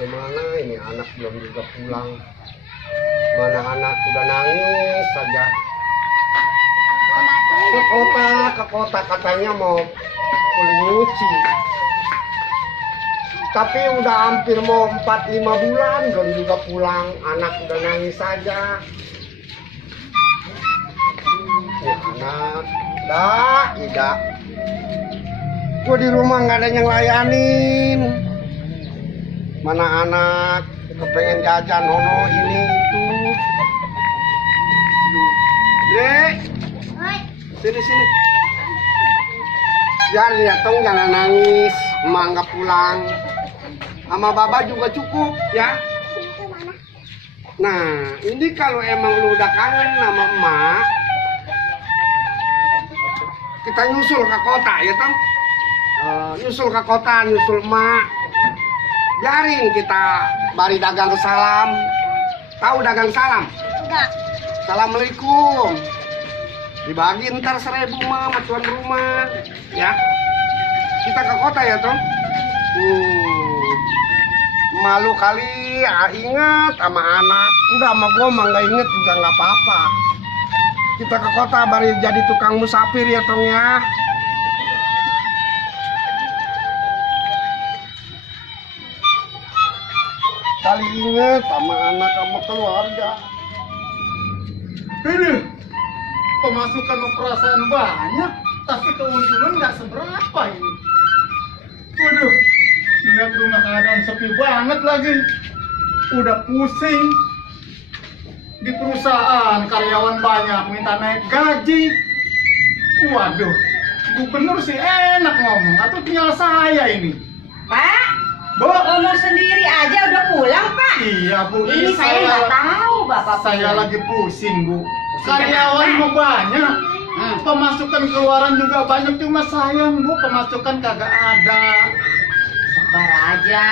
Gimana ini anak belum juga pulang. Mana anak udah nangis saja. Ke kota katanya mau kulit nyuci. Tapi udah hampir mau 4-5 bulan belum juga pulang. Anak udah nangis saja. Ya anak, tidak. Gue di rumah nggak ada yang layanin. Mana anak kepengen jajan ono ini itu. Dek, sini. Ya lihat dong, jangan nangis. Emak nggak pulang. Sama baba juga cukup ya. Nah, ini kalau emang lu udah kangen sama emak, kita nyusul ke kota ya Tom. Nyusul ke kota, nyusul emak. Biarin kita bari dagang salam. Tahu dagang salam? Enggak. Assalamualaikum. Dibagi ntar 1.000 mah sama tuan rumah. Ya. Kita ke kota ya Tom. Malu kali, ingat sama anak. Udah sama gua mah nggak inget juga nggak apa-apa. Kita ke kota bari jadi tukang musafir ya Tom ya. Kali inget sama anak sama keluarga. Ini pemasukan perasaan banyak, tapi keuntungan nggak seberapa ini. Waduh, lihat rumah keadaan sepi banget lagi. Udah pusing. Di perusahaan karyawan banyak minta naik gaji. Waduh, gubernur sih enak ngomong, atau tinggal saya ini. Pak, Bu, ngomong sendiri aja udah pulang, Pak. iya Bu, Ini saya nggak tahu, Bapak. Saya pulang. lagi pusing Bu. Pusing Karyawan kenapa? mau banyak, pemasukan keluaran juga banyak, cuma sayang Bu, pemasukan kagak ada. Sabar aja.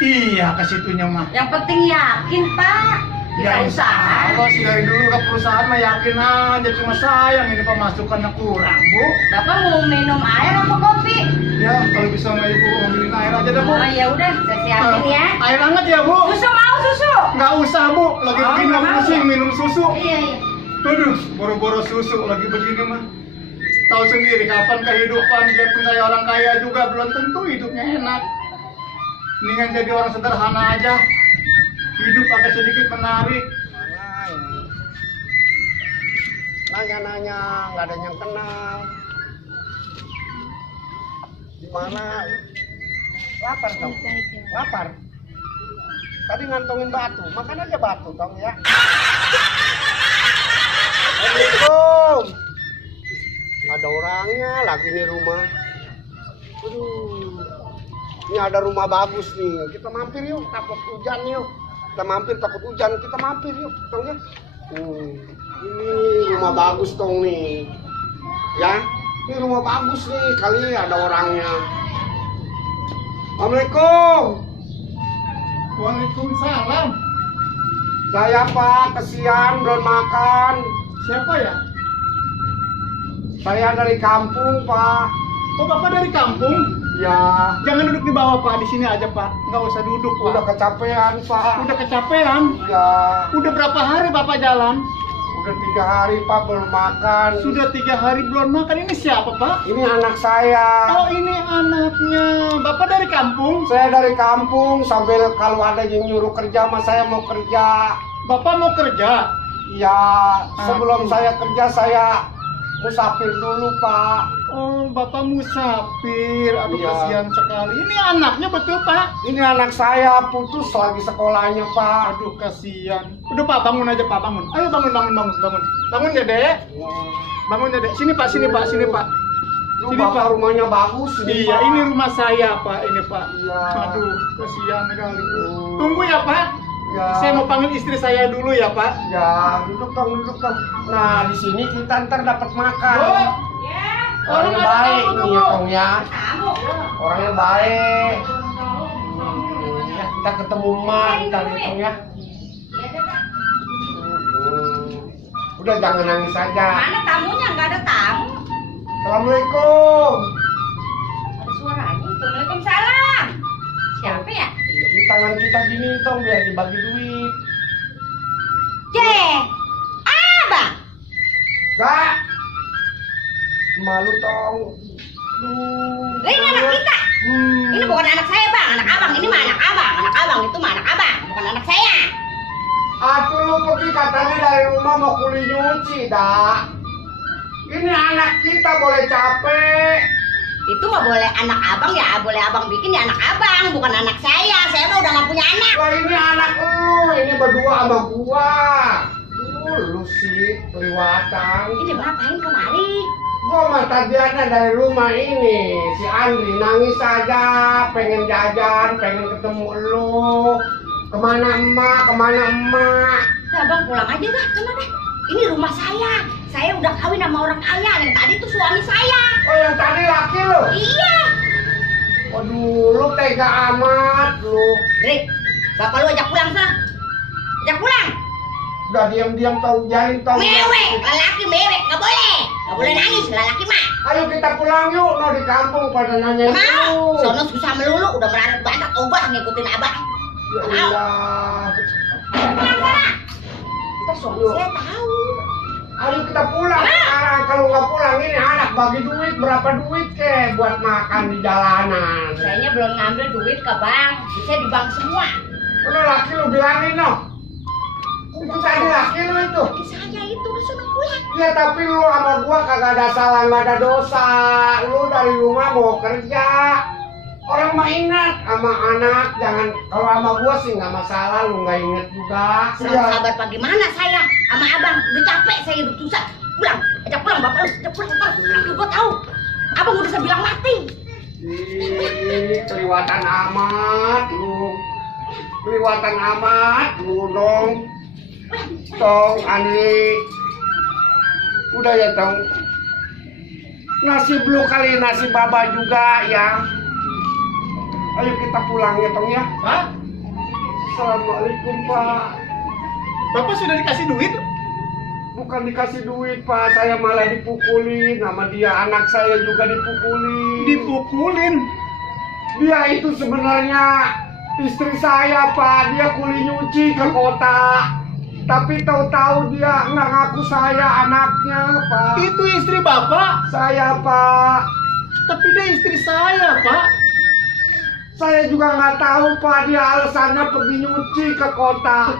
Iya, ke situnya mah. Yang penting yakin, Pak. Kita usaha. Kalau sih dari dulu ke perusahaan mah yakin aja, cuma sayang ini pemasukannya kurang Bu. Bapak mau minum air apa kopi? Ya, kalau bisa sama Ibu ambilin air aja deh Bu. Oh ya udah, saya siapin ya. Air hangat ya Bu. Susu mau susu? Nggak usah Bu, lagi Oh, begini nggak mau pusing ya? minum susu. Iya. Aduh, boro-boro susu lagi begini mah. Tahu sendiri kapan kehidupan, biarpun saya orang kaya juga belum tentu hidupnya enak. Mendingan jadi orang sederhana aja. Hidup agak sedikit menarik. Mana ini? Nanya-nanya, nggak ada yang kenal. Gimana? Lapar Tom? Lapar? Tadi ngantongin batu, makan aja batu Tom ya. Assalamualaikum. Nggak ada orangnya lagi nih rumah. Aduh, ini ada rumah bagus nih. Kita mampir yuk, takut hujan yuk. Kita mampir takut hujan, kita mampir yuk, Tong ya. Ini rumah bagus Tong nih. Ya, ini rumah bagus nih, kali ada orangnya. Assalamualaikum. Waalaikumsalam. Saya Pak, kesian belum makan. Siapa ya? Saya dari kampung Pak. Oh, Bapak dari kampung? Ya, Jangan duduk di bawah Pak, di sini aja Pak. Nggak usah duduk Pak. udah kecapean Pak. Udah kecapean? Ya, Udah berapa hari Bapak jalan? udah 3 hari Pak belum makan. Sudah 3 hari belum makan. Ini siapa Pak? Ini anak saya. Oh, ini anaknya. Bapak dari kampung? Saya dari kampung, sambil kalau ada yang nyuruh kerja, mas saya mau kerja. Bapak mau kerja? Ya, sebelum saya kerja, saya musafir dulu, Pak. Oh, Bapak musafir. Aduh, Iya. kasihan sekali. Ini anaknya betul Pak? Ini anak saya putus lagi sekolahnya, Pak. Aduh, kasihan. Udah Pak, bangun aja Pak, bangun. Ayo bangun. Bangun Dede. Bangun Dede. Sini Pak, sini Pak, sini Pak. Lu Sini, Bapak Pak. rumahnya bagus ini, Iya, Pak. ini rumah saya Pak, ini Pak. Iya. Aduh, kasihan sekali. Oh. Tunggu ya Pak. Ya. Saya mau panggil istri saya dulu ya Pak. Ya, duduk dong. Nah, di sini kita ntar dapat makan. Bu. Ya. Orangnya Orang ada baik tamu nih dulu. ya, Tong ya. Kamu. Orangnya baik. Ya, kita ketemu emak ntar ya, Tong ya. Iya deh, Pak. Udah jangan nangis saja. Mana tamunya? Nggak ada tamu. Assalamualaikum. Ada suaranya. Waalaikumsalam. Siapa ya? Di tangan kita gini tong biar dibagi duit. Abang. Kak. Malu tong. Ini anak kita. Ini bukan anak saya, Bang. Anak abang. Ini mah anak abang. Anak abang itu mah anak abang. Bukan anak saya. Atuh lu pergi katanya dari rumah mau kuli nyuci, dah. Ini anak kita boleh capek. Itu mah boleh anak abang ya, boleh abang bikin ya anak abang, bukan anak saya. Saya mah udah gak punya anak. Lah ini anak lu, ini berdua sama gua. Lu sih kelewatan. Ini ngapain kemari? Gua mah tadiannya dari rumah ini. Si Andri nangis aja, pengen jajan, pengen ketemu lu. Kemana emak? Udah abang pulang aja dah, sana dah. Ini rumah saya. Saya udah kawin sama orang kaya. Yang tadi tuh suami saya. Oh yang tadi laki lu? Iya. Waduh, lu tega amat lu. Drik, bapak lu ajak pulang sana. Ajak pulang. Udah diam-diam tau jaring tau. Mewek, lelaki mewek, nggak boleh. Nggak boleh nangis, lelaki mah. Ayo kita pulang yuk, no di kampung pada nanya Nggak mau. itu. Sono susah melulu, udah merarut banget obat ngikutin abang. Ya Nggak mau. Allah. Pulang sana. Kita suami saya tahu. Ayo kita pulang sekarang. Kalau nggak pulang ini anak bagi duit berapa duit ke buat makan di jalanan. Sayanya belum ngambil duit ke bank. Bisa di bank semua. Lu laki lu bilangin no. Itu tadi laki lu itu. Laki saya itu udah sudah pulang. Ya tapi lu sama gua kagak ada salah nggak ada dosa. Lu dari rumah mau kerja. Orang mah ingat sama anak, jangan kalau sama gua sih nggak masalah, lu nggak inget juga. Serang sahabat bagaimana saya sama abang udah capek saya hidup susah. Pulang, ajak pulang bapak lu, ajak pulang bapak. Tapi gua tahu, abang udah saya bilang mati. Ih, kelewatan amat lu. Kelewatan amat lu dong. Tong, Andri. Udah ya Tong. Nasib lu kali nasib baba juga ya. Ayo kita pulang ya Tong ya. Hah? Assalamualaikum Pak. Bapak sudah dikasih duit? Bukan dikasih duit Pak, saya malah dipukulin sama dia. Anak saya juga dipukulin. Dipukulin? Dia itu sebenarnya istri saya Pak. Dia kuli nyuci ke kota. Tapi tahu-tahu dia nggak ngaku saya anaknya Pak. Itu istri Bapak? Saya Pak. Tapi dia istri saya, Pak. Saya juga nggak tahu Pak, dia alasannya pergi nyuci ke kota.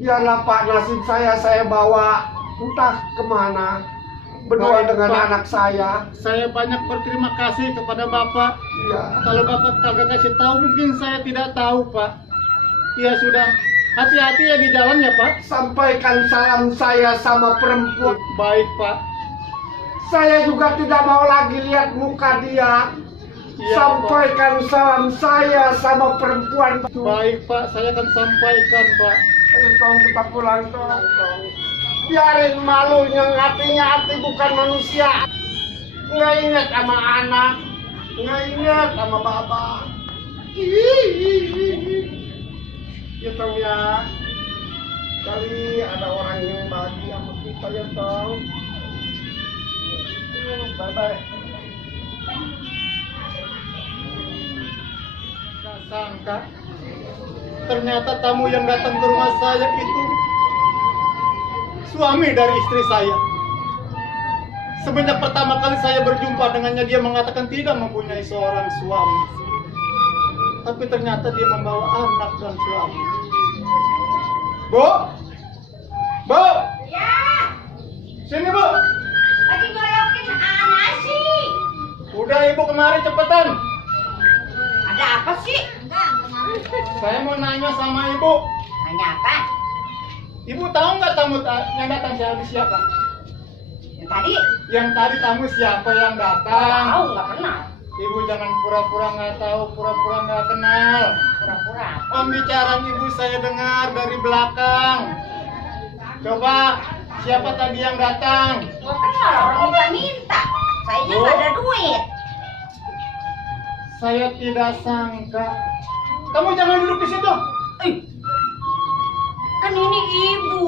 Biarlah Pak, nasib saya bawa entah kemana. Berdua Baik, dengan Pak. anak saya. Saya banyak berterima kasih kepada Bapak. Iya. Kalau Bapak kagak kasih tahu, mungkin saya tidak tahu, Pak. Ya sudah, hati-hati ya di jalan ya, Pak. Sampaikan salam saya sama perempuan. Baik, Pak. Saya juga tidak mau lagi lihat muka dia. Iya, Sampaikan salam saya sama perempuan. Baik, Pak. Saya akan sampaikan, Pak. Ayo Tong, kita pulang Tong. Biarin malunya hati bukan manusia. Nggak ingat sama anak, nggak ingat sama baba. Ya Tong ya. Kali ada orang yang bahagia sama kita ya Tong. Bye bye. Nggak sangka, ternyata tamu yang datang ke rumah saya itu suami dari istri saya. Semenjak pertama kali saya berjumpa dengannya, dia mengatakan tidak mempunyai seorang suami. Tapi ternyata dia membawa anak dan suami. Bu? Bu? Ya, Sini, Bu. lagi ngolokin nasi. Udah, Ibu kemari cepetan. Ada apa sih? Saya mau nanya sama Ibu. Nanya apa? Ibu tahu nggak tamu yang datang siapa? Yang tadi? Yang tadi tamu siapa yang datang? Tahu nggak kenal. Ibu jangan pura-pura nggak tahu, pura-pura nggak kenal. Pura-pura. Pembicaraan Ibu saya dengar dari belakang. Coba, siapa tadi yang datang? Gua kenal orang minta-minta. Sayanya nggak ada duit. Saya tidak sangka. Kamu jangan duduk di situ. Kan ini ibu.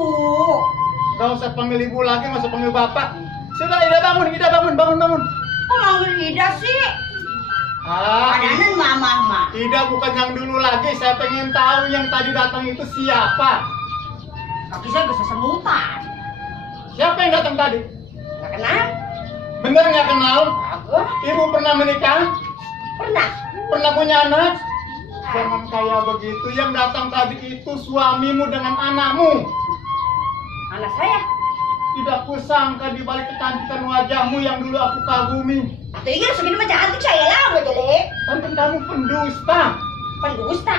Gak usah panggil ibu lagi, gak usah panggil bapak. Sudah, Ida bangun, bangun. Kok manggil Ida sih? Padanan mama. Tidak, bukan yang dulu lagi. Saya pengen tahu yang tadi datang itu siapa. Kaki saya kesemutan. Siapa yang datang tadi? Nggak kenal? Bener nggak kenal? Aku Ibu pernah menikah? pernah. Pernah punya anak? Jangan kayak begitu. Yang datang tadi itu suamimu dengan anakmu. Anak saya. Tidak kusangka di balik kecantikan wajahmu yang dulu aku kagumi. Atau ini segini mah cantik saya lah, nggak jelek. Tapi kamu pendusta. Pendusta.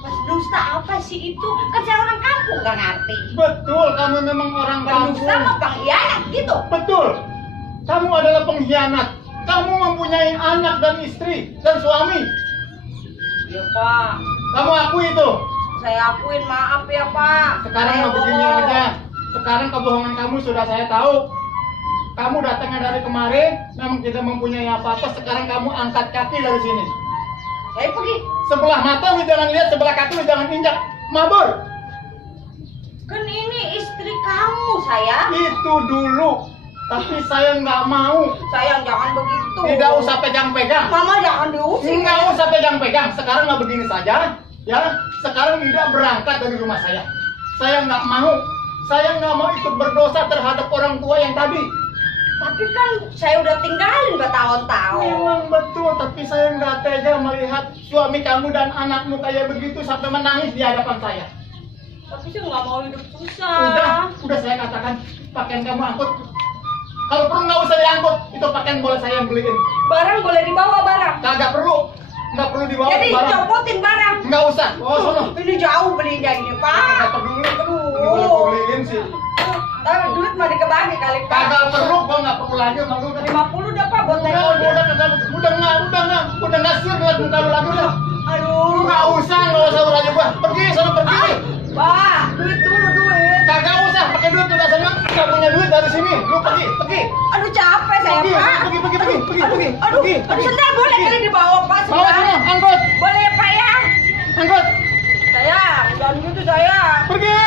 Pendusta apa sih itu? Kan saya orang kampung nggak ngerti. Betul, kamu memang orang Pendusta kampung. mah pengkhianat gitu. Betul. Kamu adalah pengkhianat. Kamu mempunyai anak dan istri dan suami. Iya Pak. Kamu akui itu. Saya akuin maaf ya Pak. Sekarang Saya mau begini bohong. aja. Sekarang kebohongan kamu sudah saya tahu. Kamu datangnya dari kemarin, memang tidak mempunyai apa-apa. Sekarang kamu angkat kaki dari sini. Saya pergi. Sebelah mata lu jangan lihat, sebelah kaki lu jangan injak. Mabur. Kan ini istri kamu saya. Itu dulu. Tapi saya nggak mau. Sayang jangan begitu. Tidak usah pegang-pegang. Mama jangan diusir. Nggak usah pegang-pegang. Sekarang nggak begini saja. Ya, sekarang tidak berangkat dari rumah saya. Saya nggak mau. Saya nggak mau ikut berdosa terhadap orang tua yang tadi. Tapi kan saya udah tinggalin bertahun-tahun. Memang betul, tapi saya nggak tega melihat suami kamu dan anakmu kayak begitu sampai menangis di hadapan saya. Tapi saya nggak mau hidup susah. Udah saya katakan pakaian kamu angkut. Kalau perlu nggak usah diangkut, itu pakaian boleh saya yang beliin. Barang boleh dibawa barang. Nggak perlu dibawa Jadi barang. copotin barang. Nggak usah. Oh sono. Ini jauh belinya ini Pak. Nggak peduli. Aduh. Ini boleh gua beliin sih. Duit mah dikebagi kali Pak. Kagak perlu, gua nggak perlu lagi sama lu. 50 dah Pak buat naik Udah ojek. udah nggak siap lihat muka lu lagi udah. Aduh. Nggak usah uranya gua. Pergi, sana pergi. Pak, duit dulu duit. Kagak usah pakai duit udah sana. Nggak punya duit dari sini. Lu pergi. Aduh capek saya Pergi, Pak. pergi. Aduh, sendal boleh kali dibawa Pak Bawa sendal. sana, angkut. Boleh ya Pak ya. Angkut. Sayang, jangan gitu sayang. Pergi.